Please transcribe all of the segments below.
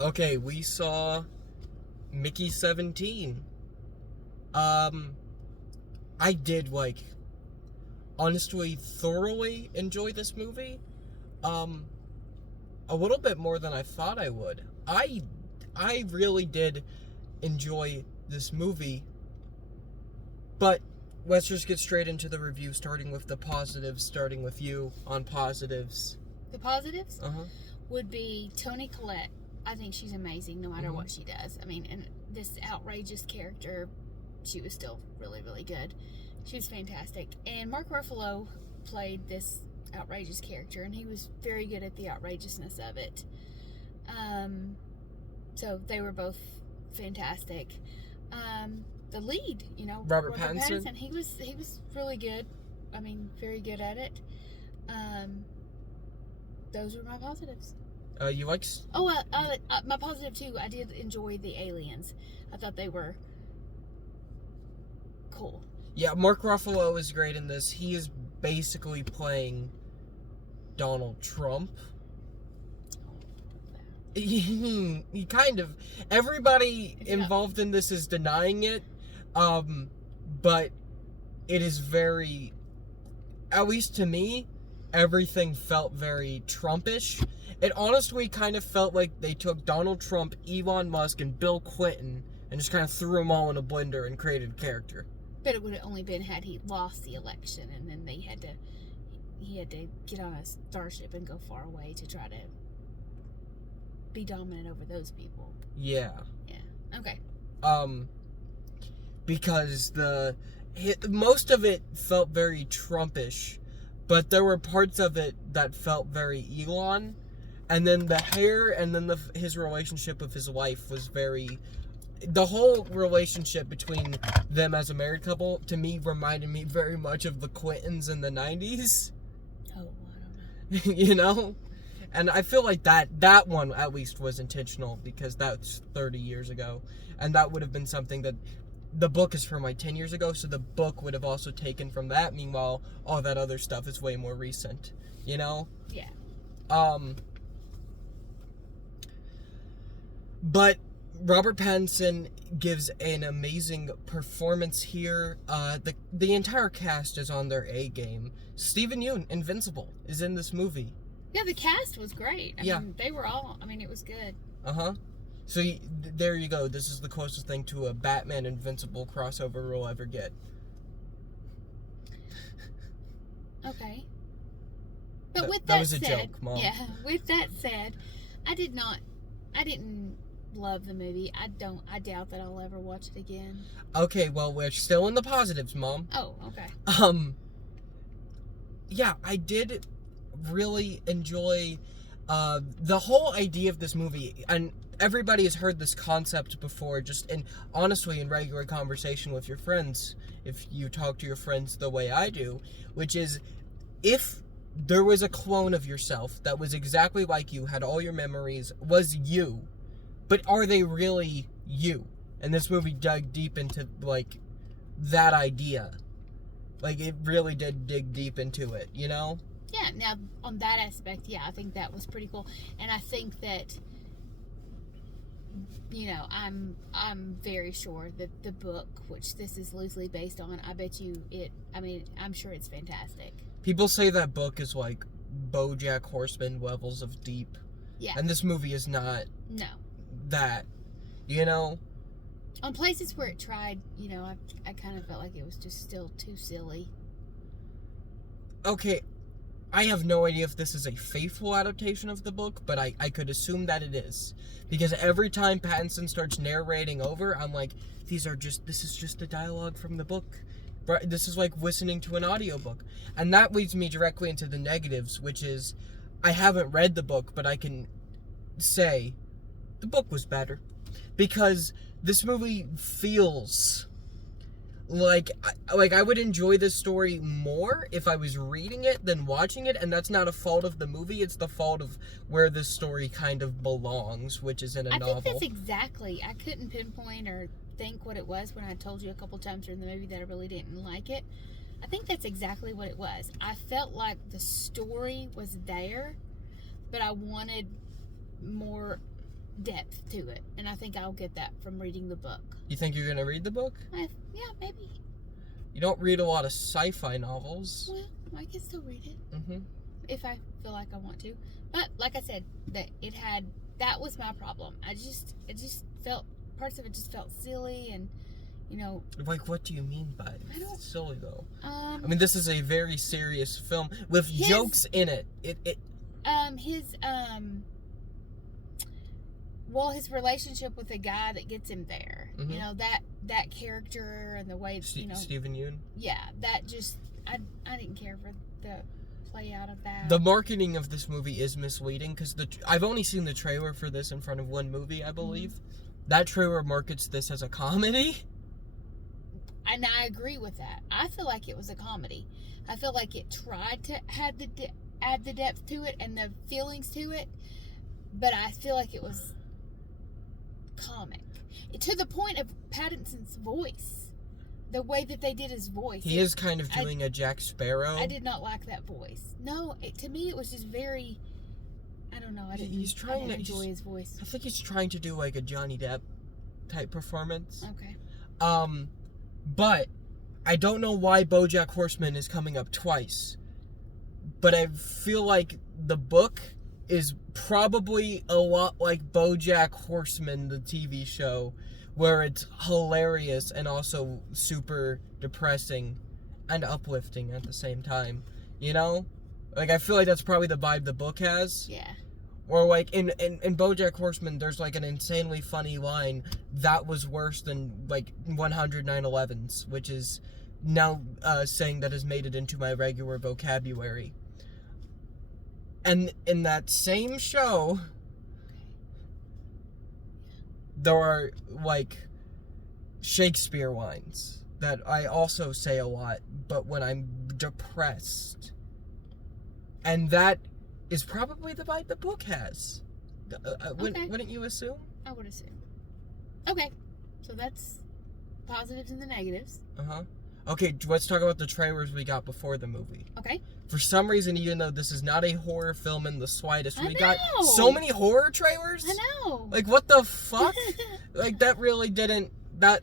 Okay, we saw Mickey 17. I did, honestly, thoroughly enjoy this movie. Um, a little bit more than I thought I would. I really did enjoy this movie, but let's just get straight into the review, starting with the positives, starting with you on positives. The positives Uh-huh. would be Toni Collette. I think she's amazing no matter what she does. I mean, and this outrageous character, she was still really, really good. She was fantastic. And Mark Ruffalo played this outrageous character, and he was very good at the outrageousness of it. So they were both fantastic. The lead, Robert Pattinson? he was really good. I mean, very good at it. Those were my positives. You like... My positive too. I did enjoy the aliens. I thought they were cool. Yeah, Mark Ruffalo is great in this. He is basically playing Donald Trump. He kind of... Everybody involved in this is denying it, but it is very... At least to me, everything felt very Trumpish. It honestly kind of felt like they took Donald Trump, Elon Musk, and Bill Clinton and just kind of threw them all in a blender and created a character. But it would have only been had he lost the election, and then he had to get on a starship and go far away to try to be dominant over those people. Yeah. Yeah. Okay. Because most of it felt very Trumpish, but there were parts of it that felt very Elon, and then the hair, and then his relationship with his wife was very... The whole relationship between them as a married couple, to me, reminded me very much of the Clintons in the 90s. Oh, I don't know. You know? And I feel like that one, at least, was intentional, because that's 30 years ago. And that would have been something that... The book is from, 10 years ago, so the book would have also taken from that. Meanwhile, all that other stuff is way more recent. You know? Yeah. But Robert Pattinson gives an amazing performance here. The entire cast is on their A game. Stephen Yeun, Invincible, is in this movie. Yeah, the cast was great. I mean, they were all... I mean, it was good. Uh-huh. So there you go. This is the closest thing to a Batman Invincible crossover we'll ever get. Okay. But with that was said, a joke, Mom. Yeah, with that said, I didn't love the movie. I doubt that I'll ever watch it again. Okay, well, we're still in the positives, Mom. Oh, okay. Yeah, I did really enjoy the whole idea of this movie, and everybody has heard this concept before, honestly in regular conversation with your friends, if you talk to your friends the way I do, which is, if there was a clone of yourself that was exactly like you, had all your memories, was you, but are they really you? And this movie dug deep into, that idea. It really did dig deep into it, you know? Yeah, now, on that aspect, yeah, I think that was pretty cool. And I think that, I'm very sure that the book, which this is loosely based on, I'm sure it's fantastic. People say that book is like BoJack Horseman levels of deep. Yeah. And this movie is not that, you know? On places where it tried, I kind of felt like it was just still too silly. Okay, I have no idea if this is a faithful adaptation of the book, but I could assume that it is. Because every time Pattinson starts narrating over, I'm like, this is just the dialogue from the book. This is like listening to an audiobook. And that leads me directly into the negatives, which is, I haven't read the book, but I can say the book was better. Because this movie feels like I would enjoy this story more if I was reading it than watching it, and that's not a fault of the movie, it's the fault of where this story kind of belongs, which is in a novel. I think that's exactly, I couldn't pinpoint or think what it was when I told you a couple times during the movie that I really didn't like it. I think that's exactly what it was. I felt like the story was there, but I wanted more depth to it, and I think I'll get that from reading the book. You think you're gonna read the book? Yeah, maybe. You don't read a lot of sci-fi novels. Well, I can still read it Mm-hmm. if I feel like I want to. But like I said, that was my problem. It just felt, parts of it just felt silly, and Like, what do you mean by I don't- silly though? I mean, this is a very serious film with jokes in it. His relationship with the guy that gets him there, Mhm. that character and the way, Stephen Yeun. yeah, that just, I didn't care for the play out of that. The marketing of this movie is misleading because I've only seen the trailer for this in front of one movie, I believe. That trailer markets this as a comedy. And I agree with that. I feel like it was a comedy. I feel like it tried to add the depth to it and the feelings to it, but I feel like it was comic. To the point of Pattinson's voice. The way that they did his voice. He is kind of doing a Jack Sparrow. I did not like that voice. No, to me it was just very, I don't know. I didn't enjoy his voice. I think he's trying to do like a Johnny Depp type performance. Okay. But I don't know why BoJack Horseman is coming up twice. But I feel like the book is probably a lot like BoJack Horseman, the TV show, where it's hilarious and also super depressing and uplifting at the same time. Like, I feel like that's probably the vibe the book has. Yeah. Or like in BoJack Horseman, there's like an insanely funny line that was worse than like 100 9/11s, which is now saying that has made it into my regular vocabulary. And in that same show, there are like Shakespeare lines that I also say a lot, but when I'm depressed. And that is probably the vibe the book has. Wouldn't you assume? I would assume. Okay, so that's positives and the negatives. Uh-huh. Okay, let's talk about the trailers we got before the movie. Okay. For some reason, even though this is not a horror film in the slightest, we got know. so many horror trailers. I know. Like, what the fuck? Like, that really didn't... That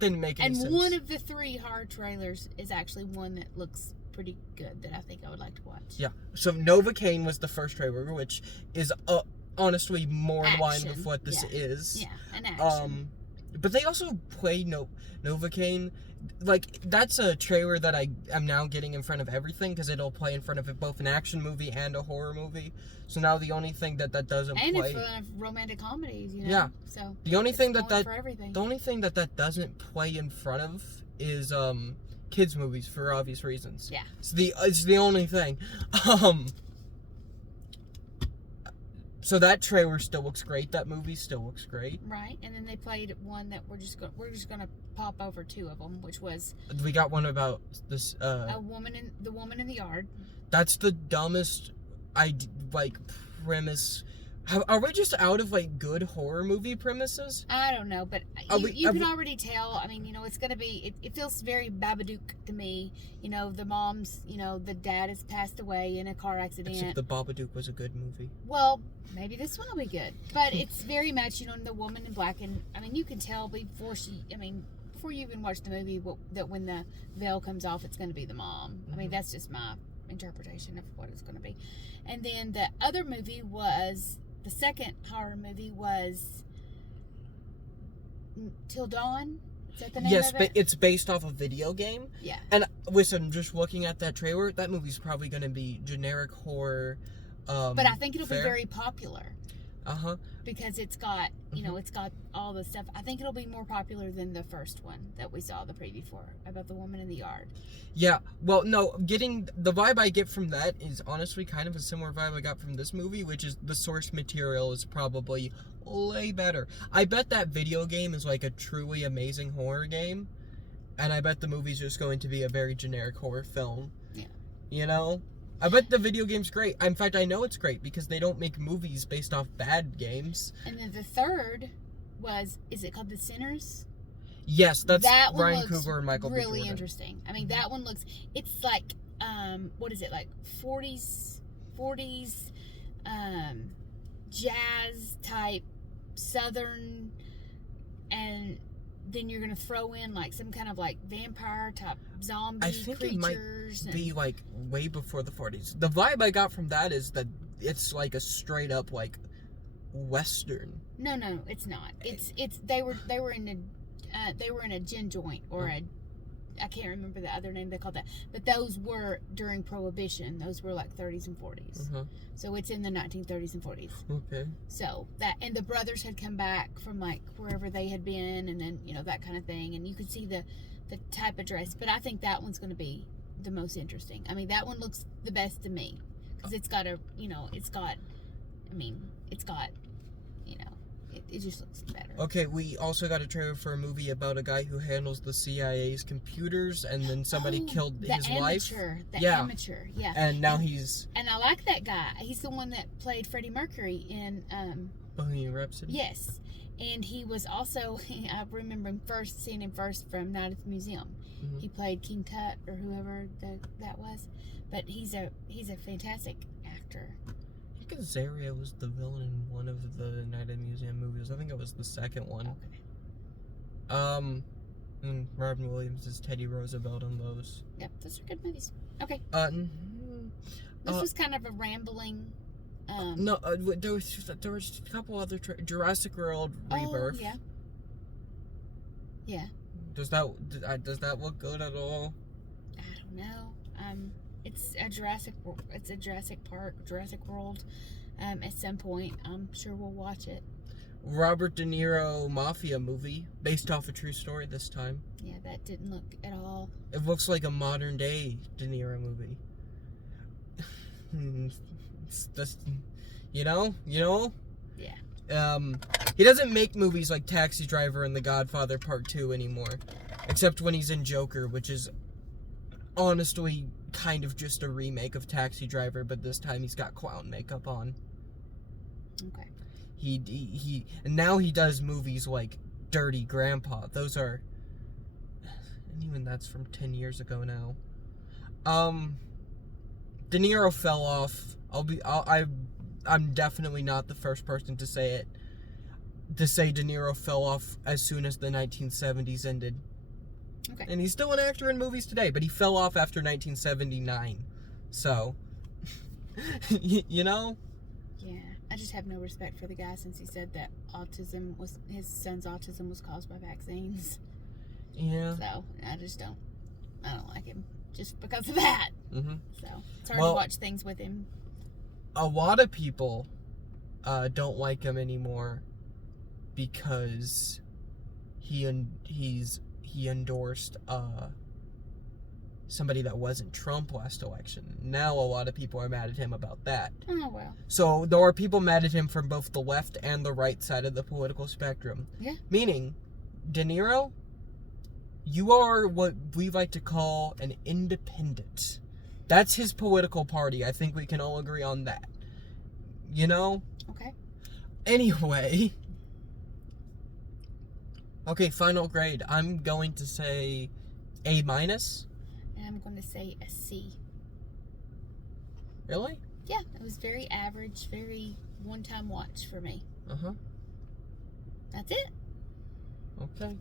didn't make any sense. And one of the 3 horror trailers is actually one that looks pretty good that I think I would like to watch. Yeah. So Novocaine was the first trailer, which is honestly more in line with what this is. Yeah, an action. But they also play Novocaine. Like, that's a trailer that I am now getting in front of everything because it'll play in front of both an action movie and a horror movie. So now the only thing that doesn't and play... in front of romantic comedies, Yeah. So the only thing that for everything. The only thing that doesn't play in front of is kids movies for obvious reasons. Yeah. It's the only thing. So that trailer still looks great. That movie still looks great. Right, and then they played one that we're just gonna pop over 2 of them, which was We got one about this. the woman in the yard. That's the dumbest, premise. Are we just out of good horror movie premises? I don't know, but you can already tell. I mean, it's gonna be. It feels very Babadook to me. The mom's. The dad has passed away in a car accident. Except the Babadook was a good movie. Well, maybe this one will be good, but it's very much the woman in black, and I mean you can tell before you even watch the movie that when the veil comes off, it's going to be the mom. Mm-hmm. I mean that's just my interpretation of what it's going to be. And then the other movie was. The second horror movie was Till Dawn. Is that the name of it? Yes, it's based off a video game. Yeah. And listen, just looking at that trailer, that movie's probably going to be generic horror. But I think it'll be very popular. Uh-huh. Because it's got, it's got all the stuff. I think it'll be more popular than the first one that we saw the preview for about the woman in the yard. Yeah. Well, no, getting the vibe I get from that is honestly kind of a similar vibe I got from this movie, which is the source material is probably way better. I bet that video game is like a truly amazing horror game, and I bet the movie's just going to be a very generic horror film. Yeah. I bet the video game's great. In fact, I know it's great because they don't make movies based off bad games. And then the third is it called The Sinners? Yes, that's that one Ryan looks Coogler and Michael B. really Jordan. interesting. I mean, that one looks, it's like, what is it, like 40s, jazz type Southern, and then you're gonna throw in like some kind of like vampire type zombie I think creatures. it might be like way before the 40s. The vibe I got from that is that it's like a straight up like Western. No, it's not. It's they were in a gin joint or a, I can't remember the other name they called that, but those were during Prohibition. Those were like 30s and 40s. So it's in the 1930s and 40s. Okay. So that, and the brothers had come back from like wherever they had been, and then that kind of thing, and you could see the type of dress. But I think that one's going to be the most interesting. I mean, that one looks the best to me because it's got a it just looks better. Okay, we also got a trailer for a movie about a guy who handles the CIA's computers, and then somebody killed his wife. The amateur, yeah. And now he's... And I like that guy. He's the one that played Freddie Mercury in... Bohemian Rhapsody? Yes. And he was also... I remember seeing him first from Night at the Museum. Mm-hmm. He played King Tut, or whoever that was. But he's a fantastic actor. I think Azaria was the villain in one of the Night at the Museum movies. I think it was the second one. Okay. And Robin Williams is Teddy Roosevelt in those. Yep, those are good movies. Okay. This was kind of a rambling... no, there was a couple other... Jurassic World Rebirth. Oh, yeah. Yeah. Does that look good at all? I don't know. It's a Jurassic Park, Jurassic World. At some point, I'm sure we'll watch it. Robert De Niro mafia movie based off a true story this time. Yeah, that didn't look at all. It looks like a modern day De Niro movie. It's just, Yeah. He doesn't make movies like Taxi Driver and The Godfather Part 2 anymore, except when he's in Joker, which is honestly kind of just a remake of Taxi Driver, but this time he's got clown makeup on. Okay. And now he does movies like Dirty Grandpa. Those are, and even that's from 10 years ago now. De Niro fell off. I'm definitely not the first person to say it. To say De Niro fell off as soon as the 1970s ended. Okay. And he's still an actor in movies today, but he fell off after 1979. So, Yeah, I just have no respect for the guy since he said that his son's autism was caused by vaccines. Yeah. So, I don't like him just because of that. Mm-hmm. So, it's hard to watch things with him. A lot of people don't like him anymore because he endorsed somebody that wasn't Trump last election. Now a lot of people are mad at him about that. Oh, well. So there are people mad at him from both the left and the right side of the political spectrum. Yeah. Meaning, De Niro, you are what we like to call an independent. That's his political party. I think we can all agree on that. Okay. Anyway. Okay, final grade. I'm going to say A-. And I'm going to say a C. Really? Yeah, it was very average, very one-time watch for me. Uh-huh. That's it. Okay.